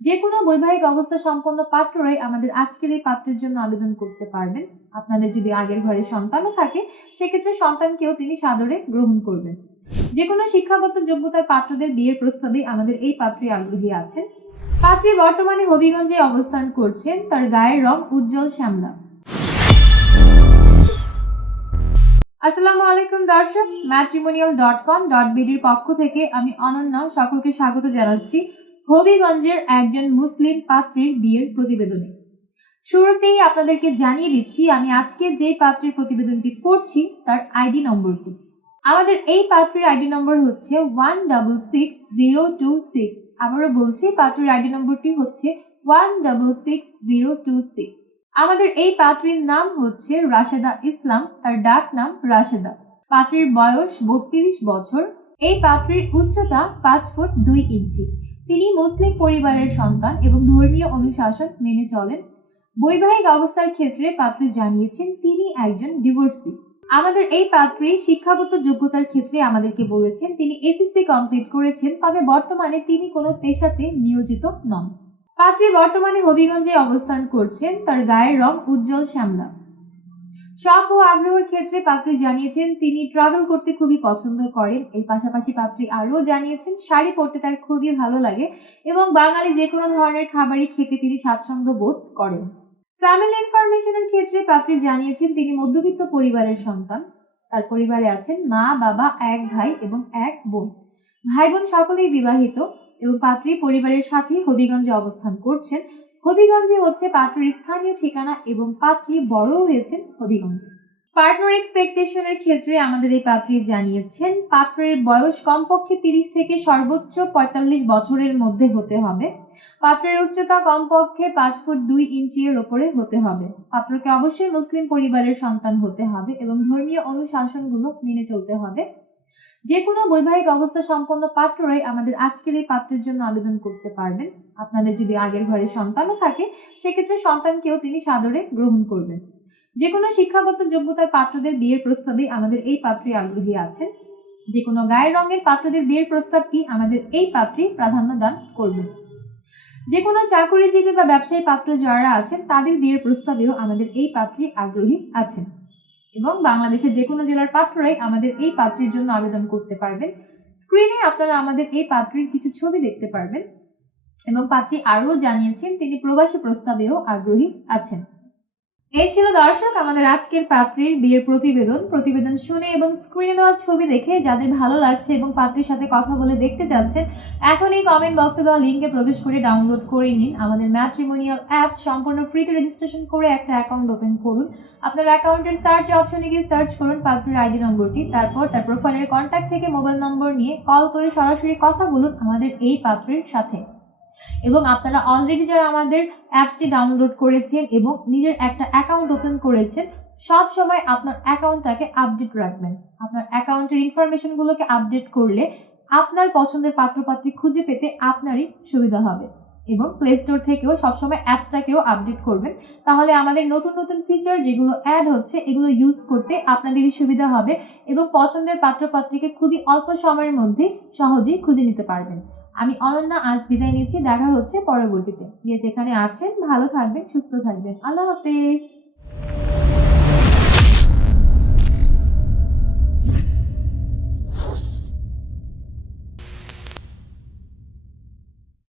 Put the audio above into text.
যে কোনো বৈবাহিক অবস্থা সম্পন্ন পাত্ররাই আমাদের আজকের এই পাত্রের জন্য আবেদন করতে পারবেন। আপনাদের যদি আগের ঘরে সন্তানও থাকে, সেক্ষেত্রে সন্তানকেও তিনি সাদরে গ্রহণ করবেন। যে কোনো শিক্ষাগত যোগ্যতার পাত্রদের বিয়ের প্রস্তাবে আমাদের এই পাত্রী আগ্রহী আছেন। পাত্রী বর্তমানে হবিগঞ্জে অবস্থান করছেন, তার গায়ের রং উজ্জ্বল শ্যামলা। আসসালামু আলাইকুম দর্শক ম্যাট্রিমোনিয়াল ডট কম ডট বিডির পক্ষ থেকে আমি অনন্য সকলকে স্বাগত জানাচ্ছি। হবিগঞ্জের একজন মুসলিম পাত্রীর বিয়ের প্রতিবেদনে। শুরুতেই আপনাদেরকে জানিয়ে দিচ্ছি, আমি আজকে যে পাত্রীর প্রতিবেদনটি করছি, তার আইডি নম্বরটি। আমাদের এই পাত্রীর আইডি নম্বর হচ্ছে one double six zero two six. আবারও বলছি, পাত্রীর আইডি নম্বরটি হচ্ছে one double six zero two six. আমাদের এই পাত্রীর নাম হচ্ছে রাশেদা ইসলাম, তার ডাক নাম রাশেদা। পাত্রীর বয়স বত্রিশ বছর। এই পাত্রীর উচ্চতা পাঁচ ফুট দুই ইঞ্চি। তিনি মুসলিম পরিবারের সন্তান এবং ধর্মীয় অনুশাসন মেনে চলেন। বৈবাহিক অবস্থার ক্ষেত্রে পাত্রী জানিয়েছেন তিনি একজন ডিভোর্সি আমাদের এই পাত্রী শিক্ষাগত যোগ্যতার ক্ষেত্রে আমাদেরকে বলেছেন, তিনি এসএসসি কমপ্লিট করেছেন, তবে বর্তমানে তিনি কোনো পেশাতে নিয়োজিত নন। পাত্রী বর্তমানে হবিগঞ্জে অবস্থান করছেন, তার গায়ের রং উজ্জ্বল শ্যামলা। শখ ও আগ্রহের ক্ষেত্রে পাত্রী জানিয়েছেন, তিনি ট্রাভেল করতে খুবই পছন্দ করেন। এর পাশাপাশি পাত্রী আরও জানিয়েছেন, শাড়ি পরতে তার খুবই ভালো লাগে এবং বাঙালি যে কোনো ধরনের খাবারই খেতে তিনি স্বাচ্ছন্দ্য বোধ করেন। ফ্যামিলি ইনফরমেশনের ক্ষেত্রে পাত্রী জানিয়েছেন, তিনি মধ্যবিত্ত পরিবারের সন্তান। তার পরিবারে আছেন মা, বাবা, এক ভাই এবং এক বোন। ভাই বোন সকলেই বিবাহিত এবং পাত্রী পরিবারের সাথে হবিগঞ্জে অবস্থান করছেন। হবিগঞ্জে হচ্ছে পাত্রীর স্থানীয় ঠিকানা এবং পাত্রী বড় হয়েছেন হবিগঞ্জে। পার্টনার এক্সপেকটেশনের ক্ষেত্রে আমাদের এই পাত্রী জানিয়েছেন, পাত্রের বয়স কমপক্ষে তিরিশ থেকে সর্বোচ্চ পঁয়তাল্লিশ বছরের মধ্যে হতে হবে। পাত্রের উচ্চতা কমপক্ষে পাঁচ ফুট দুই ইঞ্চি এর ওপরে হতে হবে। পাত্রকে অবশ্যই মুসলিম পরিবারের সন্তান হতে হবে এবং ধর্মীয় অনুশাসনগুলো মেনে চলতে হবে। যে কোনো বৈবাহিক অবস্থা সম্পন্ন পাত্ররাই আমাদের আজকের এই পাত্রের জন্য আবেদন করতে পারবেন। আপনাদের যদি আগের ঘরে সন্তানও থাকে, সেক্ষেত্রে সন্তানকেও তিনি সাদরে গ্রহণ করবেন। যে কোনো শিক্ষাগত যোগ্যতার পাত্রদের বিয়ের প্রস্তাবে আমাদের এই পাত্রী আগ্রহী আছেন। যে কোনো গায়ের রঙের পাত্রদের বিয়ের প্রস্তাবটি আমাদের এই পাত্রী প্রাধান্য দান করবেন। যে কোনো চাকরিজীবী বা ব্যবসায়ী পাত্র যারা আছেন, তাদের বিয়ের প্রস্তাবেও আমাদের এই পাত্রী আগ্রহী আছেন। এবং বাংলাদেশের যে কোনো জেলার পাত্ররাই আমাদের এই পাত্রের জন্য আবেদন করতে পারবেন। স্ক্রিনে আপনারা আমাদের এই পাত্রের কিছু ছবি দেখতে পারবেন এবং পাত্রী আরও জানিয়েছেন তিনি প্রবাসী প্রস্তাবেও আগ্রহী আছেন। এই ছিল দর্শক, আমাদের আজকের পাত্রীর বিয়ের প্রতিবেদন। প্রতিবেদন শুনে এবং স্ক্রিনে দেওয়া ছবি দেখে যাদের ভালো লাগছে এবং পাত্রীর সাথে কথা বলে দেখতে চাচ্ছেন এখন এই কমেন্ট বক্সে দেওয়া লিঙ্কে প্রবেশ করে ডাউনলোড করে নিন। আমাদের ম্যাট্রিমোনিয়াল অ্যাপ সম্পূর্ণ ফ্রিতে রেজিস্ট্রেশন করে একটা অ্যাকাউন্ট ওপেন করুন। আপনার অ্যাকাউন্টের সার্চ অপশনে গিয়ে সার্চ করুন পাত্রীর আইডি নম্বরটি, তারপর তার প্রোফাইলের কন্ট্যাক্ট থেকে মোবাইল নম্বর নিয়ে কল করে সরাসরি কথা বলুন আমাদের এই পাত্রীর সাথে। এবং আপনারা অলরেডি যারা আমাদের অ্যাপসটি ডাউনলোড করেছেন এবং নিজের একটা অ্যাকাউন্ট ওপেন করেছেন, সব সময় আপনার অ্যাকাউন্টটাকে আপডেট রাখবেন। আপনার অ্যাকাউন্টের ইনফরমেশনগুলোকে আপডেট করলে আপনার পছন্দের পাত্রপাত্রী খুঁজে পেতে আপনারই সুবিধা হবে এবং প্লে স্টোর থেকেও সবসময় অ্যাপসটাকেও আপডেট করবেন। তাহলে আমাদের নতুন নতুন ফিচার যেগুলো অ্যাড হচ্ছে, এগুলো ইউজ করতে আপনাদেরই সুবিধা হবে এবং পছন্দের পাত্রপাত্রীকে খুবই অল্প সময়ের মধ্যে সহজেই খুঁজে নিতে পারবেন। আমি অনন্যা, আজ বিদায় নিচ্ছি। দেখা হচ্ছে পরবর্তীতে। যে যেখানে আছেন, ভালো থাকবেন, সুস্থ থাকবেন। আল্লাহ হাফেজ।